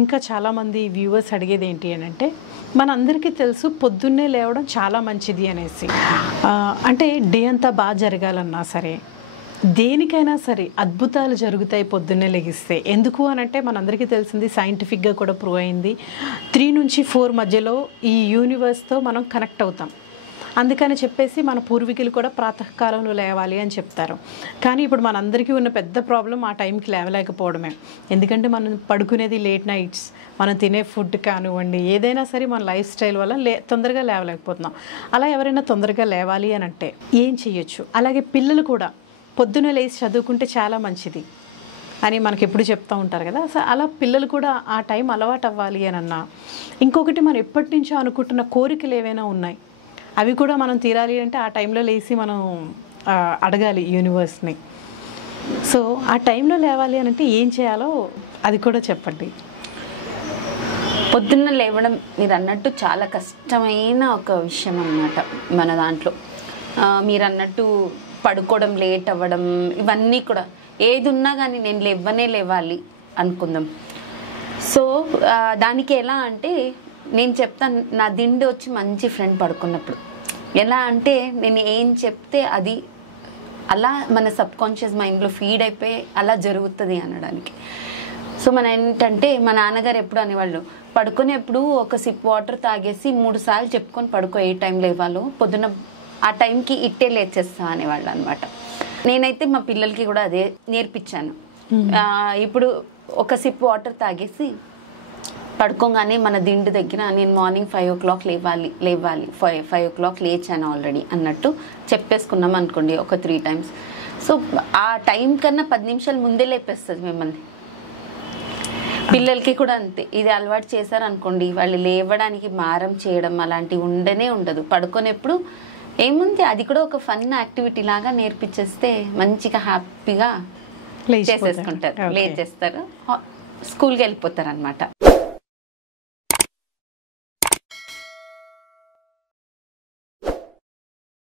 ఇంకా చాలామంది వ్యూవర్స్ అడిగేది ఏంటి అని అంటే, మనందరికీ తెలుసు పొద్దున్నే లేవడం చాలా మంచిది అనేసి. అంటే డే అంతా బాగా జరగాలన్నా సరే, దేనికైనా సరే అద్భుతాలు జరుగుతాయి పొద్దున్నే లెగిస్తే. ఎందుకు అని అంటే మనందరికీ తెలిసింది, సైంటిఫిక్గా కూడా ప్రూవ్ అయింది. 3 నుంచి 4 మధ్యలో ఈ యూనివర్స్తో మనం కనెక్ట్ అవుతాం. అందుకని చెప్పేసి మన పూర్వీకులు కూడా ప్రాతకాలంలో లేవాలి అని చెప్తారు. కానీ ఇప్పుడు మనందరికీ ఉన్న పెద్ద ప్రాబ్లం ఆ టైంకి లేవలేకపోవడమే. ఎందుకంటే మనం పడుకునేది లేట్ నైట్స్, మనం తినే ఫుడ్ కానివ్వండి, ఏదైనా సరే మన లైఫ్ స్టైల్ వల్ల తొందరగా లేవలేకపోతున్నాం. అలా ఎవరైనా తొందరగా లేవాలి అని అంటే ఏం చేయొచ్చు? అలాగే పిల్లలు కూడా పొద్దున్నే లేచి చదువుకుంటే చాలా మంచిది అని మనకి ఎప్పుడు చెప్తూ ఉంటారు కదా. సో అలా పిల్లలు కూడా ఆ టైం అలవాటు అవ్వాలి అని అన్నా, ఇంకొకటి మనం ఎప్పటి నుంచో అనుకుంటున్న కోరికలు ఏవైనా ఉన్నాయి, అవి కూడా మనం తీరాలి అంటే ఆ టైంలో లేచి మనం అడగాలి యూనివర్స్ని. సో ఆ టైంలో లేవాలి అని అంటే ఏం చేయాలో అది కూడా చెప్పండి. పొద్దున్న లేవడం మీరు అన్నట్టు చాలా కష్టమైన ఒక విషయం అన్నమాట మన దాంట్లో. మీరు అన్నట్టు పడుకోవడం, లేట్ అవ్వడం, ఇవన్నీ కూడా ఏది ఉన్నా కానీ నేను లేవాలి అనుకుందాం. సో దానికి ఎలా అంటే నేను చెప్తాను, నా దిండి వచ్చి మంచి ఫ్రెండ్ పడుకున్నప్పుడు ఎలా అంటే నేను ఏం చెప్తే అది అలా మన సబ్కాన్షియస్ మైండ్లో ఫీడ్ అయిపోయి అలా జరుగుతుంది అనడానికి. సో మన ఏంటంటే మా నాన్నగారు ఎప్పుడు అనేవాళ్ళు, పడుకునేప్పుడు ఒక సిప్ వాటర్ తాగేసి 3 సార్లు చెప్పుకొని పడుకో, ఏ టైం లేవాలో, పొద్దున్న ఆ టైంకి ఇట్టే లేచేస్తా అనేవాళ్ళు అనమాట. నేనైతే మా పిల్లలకి కూడా అదే నేర్పించాను. ఇప్పుడు ఒక సిప్ వాటర్ తాగేసి పడుకోగానే మన దిండు దగ్గర నేను మార్నింగ్ 5 o'clock లేవాలి 5 o'clock లేచాను ఆల్రెడీ అన్నట్టు చెప్పేసుకున్నాం అనుకోండి ఒక 3 times. సో ఆ టైం కన్నా 10 నిమిషాలు ముందే లేపేస్తుంది మిమ్మల్ని. పిల్లలకి కూడా అంతే, ఇది అలవాటు చేశారనుకోండి, వాళ్ళు లేవడానికి మారం చేయడం అలాంటివి ఉండదు. పడుకునేప్పుడు ఏముంది, అది కూడా ఒక ఫన్ యాక్టివిటీ లాగా నేర్పించేస్తే మంచిగా హ్యాపీగా చేసేసుకుంటారు, లేచేస్తారు, స్కూల్కి వెళ్ళిపోతారు అనమాట.